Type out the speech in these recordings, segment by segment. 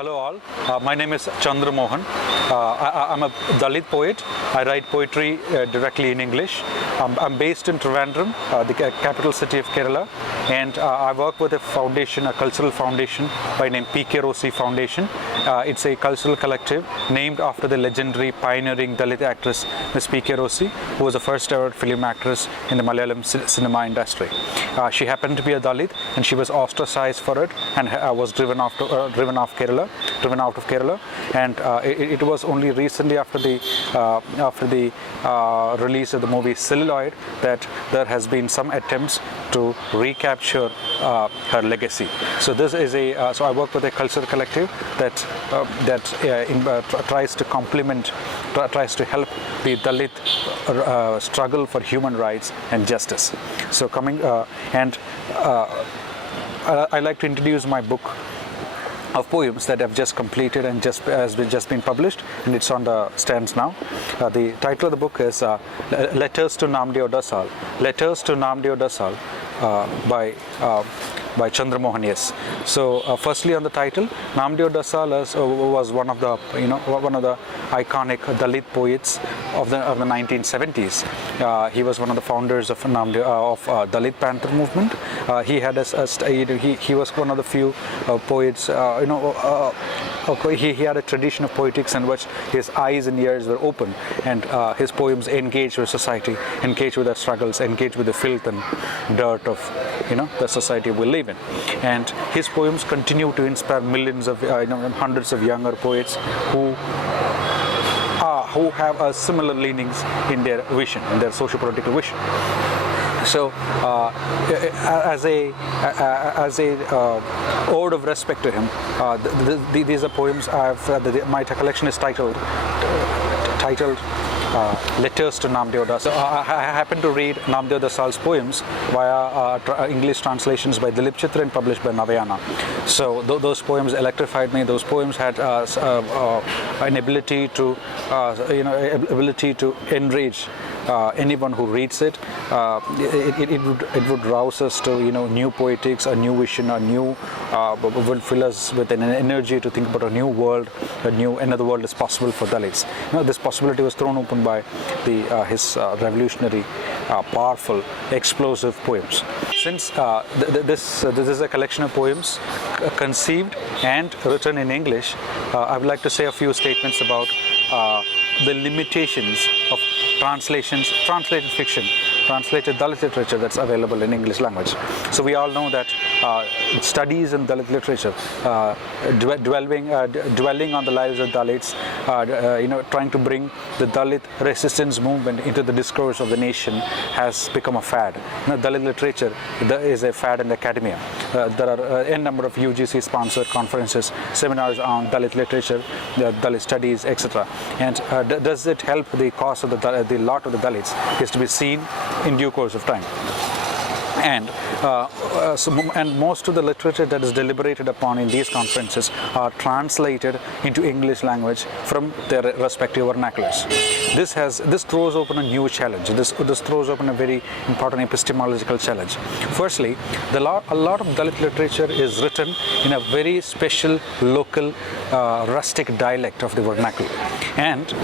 Hello all, my name is Chandramohan. I'm a Dalit poet. I write poetry directly in English. I'm based in Trivandrum, the capital city of Kerala, and I work with a foundation, a cultural foundation by name PK Rossi Foundation. It's a cultural collective named after the legendary pioneering Dalit actress Miss PK Rossi, who was the first ever film actress in the Malayalam cinema industry. She happened to be a Dalit, and she was ostracized for it, and was driven out of Kerala. And it was only recently after the release of the movie Celluloid that there has been some attempts to recapture her legacy. So this is so I work with a cultural collective that tries to tries to help the Dalit struggle for human rights and justice. So I like to introduce my book of poems that I've just completed and has just been published, and it's on the stands now. The title of the book is Letters to Namdeo Dhasal. Letters to Namdeo Dhasal by Chandramohan S. So firstly, on the title, Namdeo Dhasal was one of the iconic Dalit poets of the 1970s. He was one of the founders of Dalit Panther movement. He was one of the few poets. He had a tradition of poetics in which his eyes and ears were open, and his poems engaged with society, engaged with their struggles, engaged with the filth and dirt of the society we live in. And his poems continue to inspire millions of hundreds of younger poets who have similar leanings in their vision, in their socio-political vision. So, as a ode of respect to him, these are poems my collection is titled Letters to Namdeo Dhasal. So I happened to read Namdeo Dhasal's poems via English translations by Dilip Chitra and published by Navayana. So those poems electrified me. Those poems had an ability to enrage anyone who reads it. It would rouse us to new poetics, a new vision, would fill us with an energy to think about a new world, another world is possible for Dalits. This possibility was thrown open by his revolutionary, powerful, explosive poems. Since this is a collection of poems conceived and written in English, I would like to say a few statements about the limitations of translated fiction, translated Dalit literature that's available in English language. So we all know that studies in Dalit literature, dwelling on the lives of Dalits, trying to bring the Dalit resistance movement into the discourse of the nation has become a fad. Dalit literature is a fad in academia. There are n number of UGC-sponsored conferences, seminars on Dalit literature, Dalit studies, etc. And does it help the cause of the lot of the Dalits is to be seen in due course of time. And most of the literature that is deliberated upon in these conferences are translated into English language from their respective vernaculars. This throws open a new challenge. This throws open a very important epistemological challenge. Firstly, a lot of Dalit literature is written in a very special, local, rustic dialect of the vernacular, and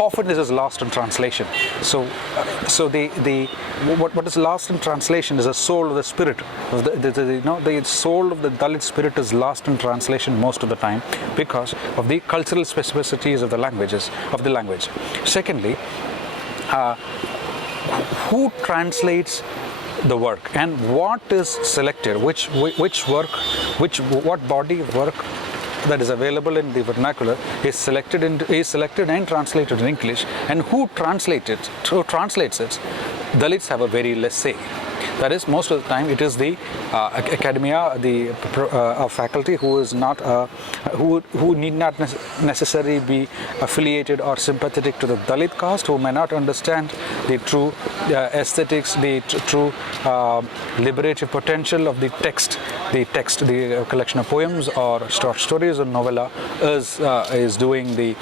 often this is lost in translation. So what is lost in translation is the soul of the spirit. The soul of the Dalit spirit is lost in translation most of the time because of the cultural specificities of the language. Secondly, who translates the work and what is selected? What body of work that is available in the vernacular is selected and translated in English, and who translates it? Dalits have a very less say. That is, most of the time it is the academia, the faculty who is not who need not necessarily be affiliated or sympathetic to the Dalit caste, who may not understand the true aesthetics, the true liberative potential of the text the text, the collection of poems or short stories or novella is doing the,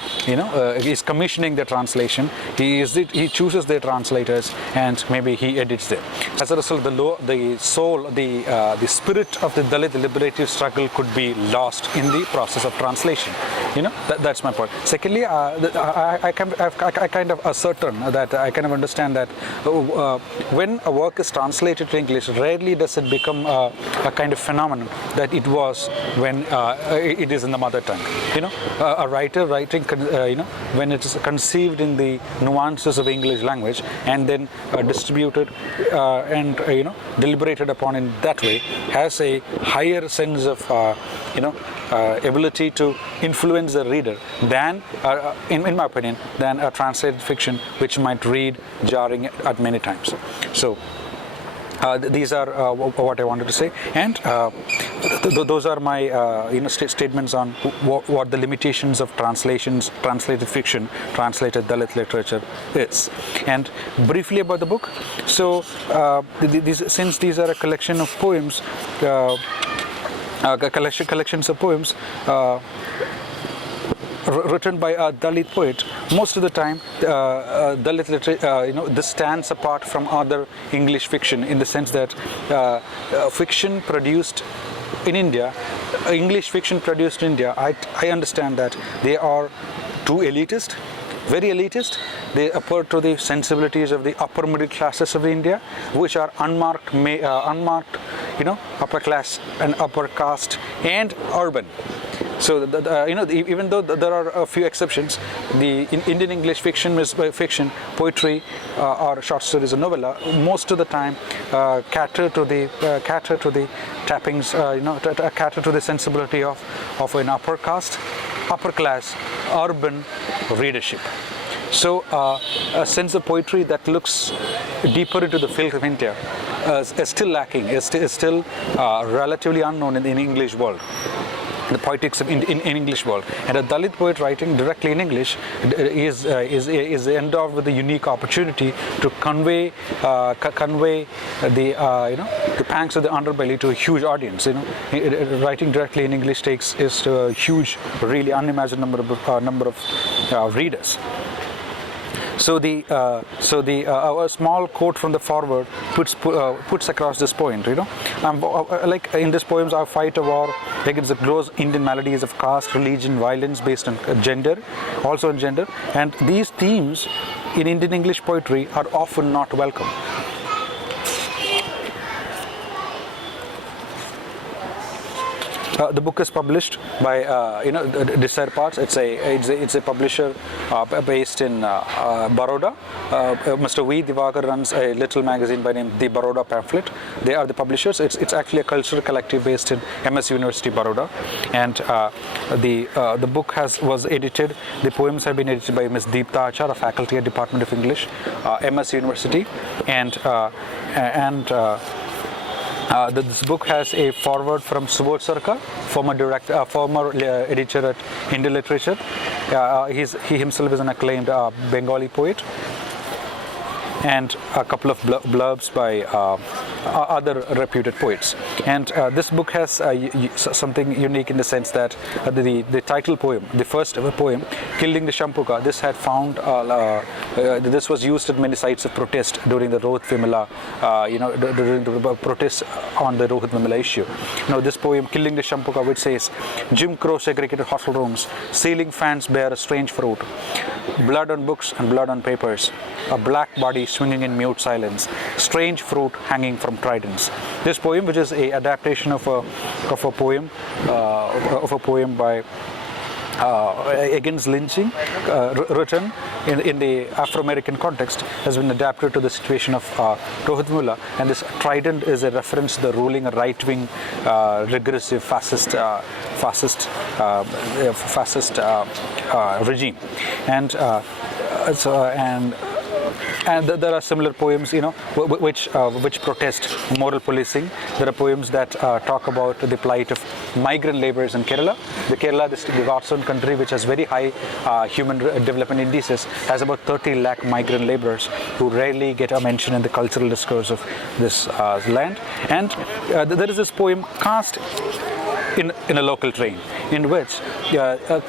he's commissioning the translation. He chooses the translators and maybe he edits them. As a result, the soul, the spirit of the Dalit liberative struggle could be lost in the process of translation. That's my point. Secondly, I kind of ascertain that I kind of understand that when a work is translated to English, rarely does it become a kind of phenomenon that it was when it is in the mother tongue. A writer writing, when it is conceived in the nuances of English language and then distributed and deliberated upon in that way, has a higher sense of ability to influence the reader than, in my opinion, than a translated fiction which might read jarring at many times. So these are what I wanted to say, and those are my statements on what the limitations of translated fiction, translated Dalit literature is. And briefly about the book. So since these are a collection of poems, collections of poems written by a Dalit poet, most of the time Dalit literature, this stands apart from other English fiction in the sense that fiction produced in India, English fiction produced in India, I understand that they are too elitist, very elitist. They appeal to the sensibilities of the upper middle classes of India, which are unmarked, upper class and upper caste and urban. So even though there are a few exceptions, the Indian English fiction, poetry, or short stories or novella, most of the time cater to the tappings, cater to the sensibility of an upper caste, upper class, urban readership. So a sense of poetry that looks deeper into the filth of India is still lacking, is still relatively unknown in the English world, the poetics in English world. And a Dalit poet writing directly in English is endowed with a unique opportunity to convey the pangs of the underbelly to a huge audience. Writing directly in English is to a huge, really unimagined number of readers. So a small quote from the foreword puts across this point. Like in these poems, I fight a war against the gross Indian maladies of caste, religion, violence based on gender, and these themes in Indian English poetry are often not welcome. The book is published by Desire Parts. It's a publisher based in Baroda. Mr. V. Divakar runs a little magazine by name The Baroda Pamphlet. They are the publishers. It's actually a cultural collective based in MS University, Baroda, and the book was edited. The poems have been edited by Ms. Deepta Achar, a faculty at Department of English, MS University, and this book has a foreword from Subodh Sarkar, former editor at Indian Literature. He himself is an acclaimed Bengali poet, and a couple of blurbs by other reputed poets. And this book has something unique in the sense that the title poem, the first ever poem, Killing the Shampuka, this was used at many sites of protest during the Rohit Vimala, during the protests on the Rohit Vimala issue. This poem, Killing the Shampuka, which says, Jim Crow segregated hostel rooms, ceiling fans bear a strange fruit, blood on books and blood on papers, a black body swinging in mute silence, strange fruit hanging from tridents. This poem, which is a adaptation of a poem by against lynching, written in the Afro-American context, has been adapted to the situation of Rohit Vimala, and this trident is a reference to the ruling right-wing, regressive, fascist regime, and And there are similar poems, which protest moral policing. There are poems that talk about the plight of migrant laborers in Kerala. The God's own country, which has very high human development indices, has about 30 lakh migrant laborers who rarely get a mention in the cultural discourse of this land. And there is this poem, Caste in a Local Train, in which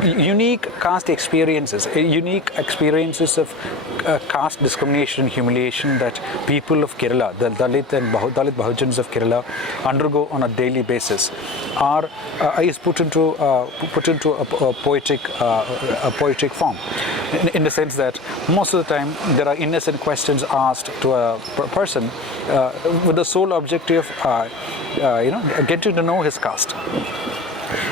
unique caste experiences, of caste discrimination and humiliation that people of Kerala, the Dalit and Dalit Bahujans of Kerala, undergo on a daily basis, is put into a poetic form, in the sense that most of the time there are innocent questions asked to a person with the sole objective getting to know his caste.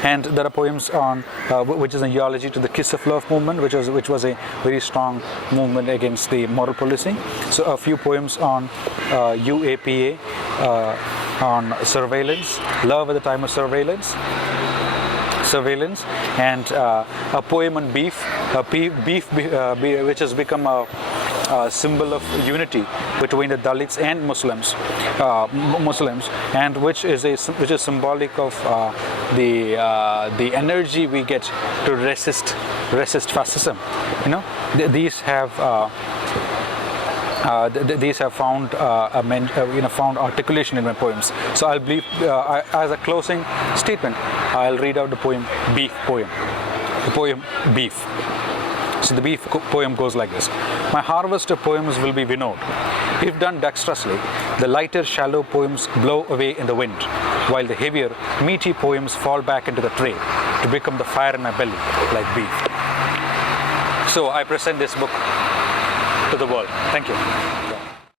And there are poems on which is a eulogy to the Kiss of Love movement, which was a very strong movement against the moral policing. So a few poems on UAPA, on surveillance, love at the time of surveillance, and a poem on beef, which has become a symbol of unity between the Dalits and Muslims, and which is symbolic of the energy we get to resist fascism. These have found found articulation in my poems. So I'll believe, as a closing statement, I'll read out the poem Beef poem. The poem Beef. So the beef poem goes like this. My harvest of poems will be winnowed. If done dexterously, the lighter, shallow poems blow away in the wind, while the heavier, meaty poems fall back into the tray to become the fire in my belly, like beef. So I present this book to the world. Thank you.